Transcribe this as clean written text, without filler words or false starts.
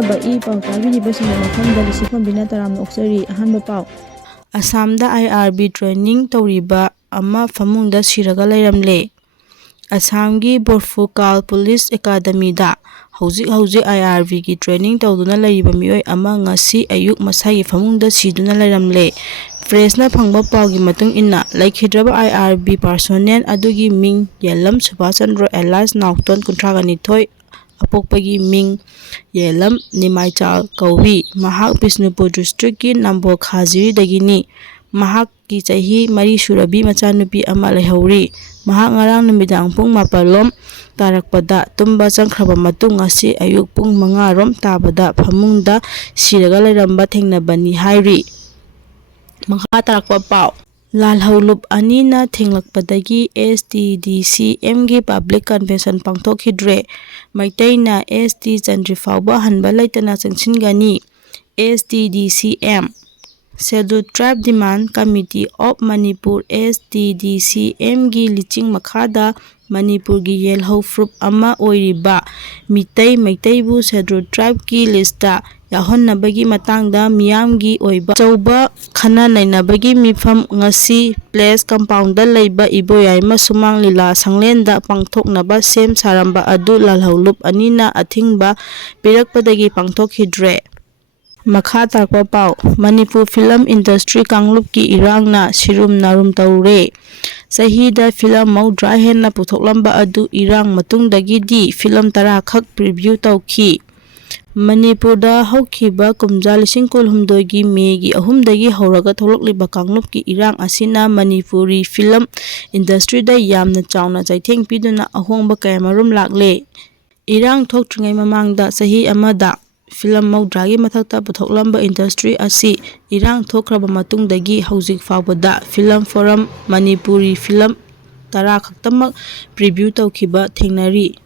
ꯑꯀꯛꯅꯕ ꯄꯥꯎ ꯇꯥꯕꯤꯔꯤꯕꯁꯤꯡꯒꯤ ꯃꯐꯝꯗ ꯂꯤꯁꯤꯐꯝꯕꯤꯅ ꯇꯔꯥꯝꯅ ꯑꯣꯛꯆꯔꯤ꯫ ꯑꯍꯥꯟꯕ ꯄꯥꯎ ꯑꯁꯥꯝꯗ IRB ꯇ꯭ꯔꯦꯅꯤꯡ ꯇꯧꯔꯤꯕ ꯑꯃ ꯐꯃꯨꯡꯗ ꯁꯤꯔꯒ ꯂꯩꯔꯝꯂꯦ꯫ ꯑꯁꯥꯝꯒꯤ ꯕꯣꯔꯐꯨꯀꯥꯜ ꯄꯨꯂꯤꯁ ꯑꯦꯀꯥꯗꯃꯤꯗ ꯍꯧꯖꯤꯛ IRBꯒꯤ ꯇ꯭ꯔꯦꯅꯤꯡ ꯇꯧꯗꯨꯅ ꯂꯩꯔꯤꯕ ꯃꯤꯑꯣꯏ ꯑꯃ ꯉꯁꯤ ꯑꯌꯨꯛ ꯃꯁꯥꯒꯤ ꯐꯃꯨꯡꯗ ꯁꯤꯗꯨꯅ ꯂꯩꯔꯝꯂꯦ꯫ ꯄ꯭ꯔꯦꯁꯅ ꯐꯪꯕ ꯄꯥꯎꯒꯤ ꯃꯇꯨꯡ ꯏꯟꯅ ꯂꯩꯈꯤꯗ꯭ꯔꯕ IRB ꯄꯥꯔꯁꯣꯅꯦꯜ ꯑꯗꯨꯒꯤ ꯃꯤꯡ ꯌꯦꯜꯂꯝ ꯁꯨꯕꯥꯁꯆꯟꯗ꯭ꯔ ꯑꯦꯂꯥꯏꯁ ꯅꯥꯎꯇꯣꯟ 32, ꯑꯄꯣꯛꯄꯒꯤ ꯃꯤꯡ ꯌꯦꯜꯂꯝ ꯅꯤꯃꯥꯏꯆꯥꯜ ꯀꯧꯏ꯫ ꯃꯍꯥꯛ ꯕꯤꯁꯅꯨꯄꯨꯔ ꯗꯤꯁꯇ꯭ꯔꯤꯛꯀꯤ ꯅꯝꯕꯣꯜꯈꯥꯖꯤꯔꯤꯗꯒꯤꯅꯤ꯫ ꯃꯍꯥꯛꯀꯤ ꯆꯍꯤ 4 ꯁꯨꯔꯕꯤ ꯃꯆꯥꯅꯨꯄꯤ ꯑꯃ ꯂꯩꯍꯧꯔꯤ꯫ ꯃꯍꯥꯛ ꯉꯔꯥꯡ ꯅꯨꯃꯤꯗꯥꯡ ꯄꯨꯡ 10 ꯇꯥꯔꯛꯄꯗ ꯇꯨꯝꯕ ꯆꯪꯈ꯭ꯔꯕ ꯃꯇꯨꯡ ꯉꯁꯤ ꯑꯌꯨꯛ ꯄꯨꯡ 5 ꯇꯥꯕꯗ ꯐꯃꯨꯡꯗ ꯁꯤꯔꯒ ꯂꯩꯔꯝꯕ ꯊꯦꯡꯅꯕꯅꯤ ꯍꯥꯏꯔꯤ꯫ ꯃꯈꯥ ꯇꯥꯔꯛꯄ ꯄꯥꯎ ꯂꯥꯜꯍꯧꯂꯨꯞ ꯑꯅꯤꯅ ꯊꯦꯡꯂꯛꯄꯗꯒꯤ STDCMꯒꯤ ꯄꯕ꯭ꯂꯤꯛ ꯀꯟꯚꯦꯟꯁꯟ ꯄꯥꯡꯊꯣꯛꯈꯤꯗ꯭ꯔꯦ꯫ ꯃꯩꯇꯩꯅ ST ꯆꯟꯗ꯭ꯔꯤꯐꯥꯎꯕ ꯍꯟꯕ ꯂꯩꯇꯅ ꯆꯪꯁꯤꯟꯒꯅꯤ꯫ STDCM ꯁꯦꯗ꯭ꯌꯨꯜ ꯇ꯭ꯔꯥꯏꯕ ꯗꯤꯃꯥꯟꯗ ꯀꯝꯃꯤꯇꯤ ꯑꯣꯐ ꯃꯅꯤꯄꯨꯔ STDCMꯒꯤ ꯂꯤꯆꯤꯡ ꯃꯈꯥꯗ ꯃꯅꯤꯄꯨꯔꯒꯤ ꯌꯦꯜꯍꯧ ꯐꯨꯔꯨꯞ ꯑꯃ ꯑꯣꯏꯔꯤꯕ ꯃꯩꯇꯩꯕꯨ ꯁꯦꯗ꯭ꯌꯨꯜ ꯇ꯭ꯔꯥꯏꯕꯀꯤ ꯂꯤꯁꯇ ꯌꯥꯎꯍꯟꯅꯕꯒꯤ ꯃꯇꯥꯡꯗ ꯃꯤꯌꯥꯝꯒꯤ ꯑꯣꯏꯕ ꯑꯆꯧꯕ ꯈꯟꯅ ꯅꯩꯅꯕꯒꯤ ꯃꯤꯐꯝ ꯉꯁꯤ ꯄꯦꯂꯦꯁ ꯀꯝꯄꯥꯎꯟꯗ ꯂꯩꯕ ꯏꯕꯣꯌꯥꯏꯃ ꯁꯨꯃꯥꯡ ꯂꯤꯂꯥ ꯁꯪꯂꯦꯟꯗ ꯄꯥꯡꯊꯣꯛꯅꯕ ꯁꯦꯝ ꯁꯥꯔꯝꯕ ꯑꯗꯨ ꯂꯥꯜꯍꯧꯂꯨꯞ ꯑꯅꯤꯅ ꯑꯊꯤꯡꯕ ꯄꯤꯔꯛꯄꯗꯒꯤ ꯄꯥꯡꯊꯣꯛꯈꯤꯗ꯭ꯔꯦ꯫ ꯃꯈꯥ ꯇꯥꯔꯛꯄ ꯄꯥꯎ ꯃꯅꯤꯄꯨꯔ ꯐꯤꯂꯝ ꯏꯟꯗꯁꯇ꯭ꯔꯤ ꯀꯥꯡꯂꯨꯞꯀꯤ ꯏꯔꯥꯡꯅ ꯁꯤꯔꯨꯝ ꯅꯥꯔꯨꯝ ꯇꯧꯔꯦ꯫ ꯆꯍꯤꯗ ꯐꯤꯂꯝ 30 ꯍꯦꯟꯅ ꯄꯨꯊꯣꯛꯂꯝꯕ ꯑꯗꯨ ꯏꯔꯥꯡ ꯃꯇꯨꯡꯗꯒꯤꯗꯤ ꯐꯤꯂꯝ 10 ꯈꯛ ꯄ꯭ꯔꯤꯚ꯭ꯌꯨ ꯇꯧꯈꯤ꯫ ꯃꯅꯤꯄꯨꯔꯗ ꯍꯧꯈꯤꯕ ꯀꯨꯝꯖꯥ 2018ꯒꯤ ꯃꯦꯒꯤ 3 ꯍꯧꯔꯒ ꯊꯣꯛꯂꯛꯂꯤꯕ ꯀꯥꯡꯂꯨꯞꯀꯤ ꯏꯔꯥꯡ ꯑꯁꯤꯅ ꯃꯅꯤꯄꯨꯔꯤ ꯐꯤꯂꯝ ꯏꯟꯗꯁꯇ꯭ꯔꯤꯗ ꯌꯥꯝꯅ ꯆꯥꯎꯅ ꯆꯩꯊꯦꯡ ꯄꯤꯗꯨꯅ ꯑꯍꯣꯡꯕ ꯀꯌꯥꯃꯔꯨꯝ ꯂꯥꯛꯂꯦ꯫ ꯏꯔꯥꯡ ꯊꯣꯛꯇ꯭ꯔꯤꯉꯩ ꯃꯃꯥꯡꯗ ꯆꯍꯤ ꯑꯃꯗ ꯐꯤꯂꯝ 30ꯒꯤ ꯃꯊꯛꯇ ꯄꯨꯊꯣꯛꯂꯝꯕ ꯏꯟꯗꯁꯇ꯭ꯔꯤ ꯑꯁꯤ ꯏꯔꯥꯡ ꯊꯣꯛꯈ꯭ꯔꯕ ꯃꯇꯨꯡꯗꯒꯤ ꯍꯧꯖꯤꯛ ꯐꯥꯎꯕꯗ ꯐꯤꯂꯝ ꯐꯣꯔꯝ ꯃꯅꯤꯄꯨꯔꯤ ꯐꯤꯂꯝ 10 ꯈꯛꯇꯃꯛ ꯄ꯭ꯔꯤꯚ꯭ꯌꯨ ꯇꯧꯈꯤꯕ ꯊꯦꯡꯅꯔꯤ꯫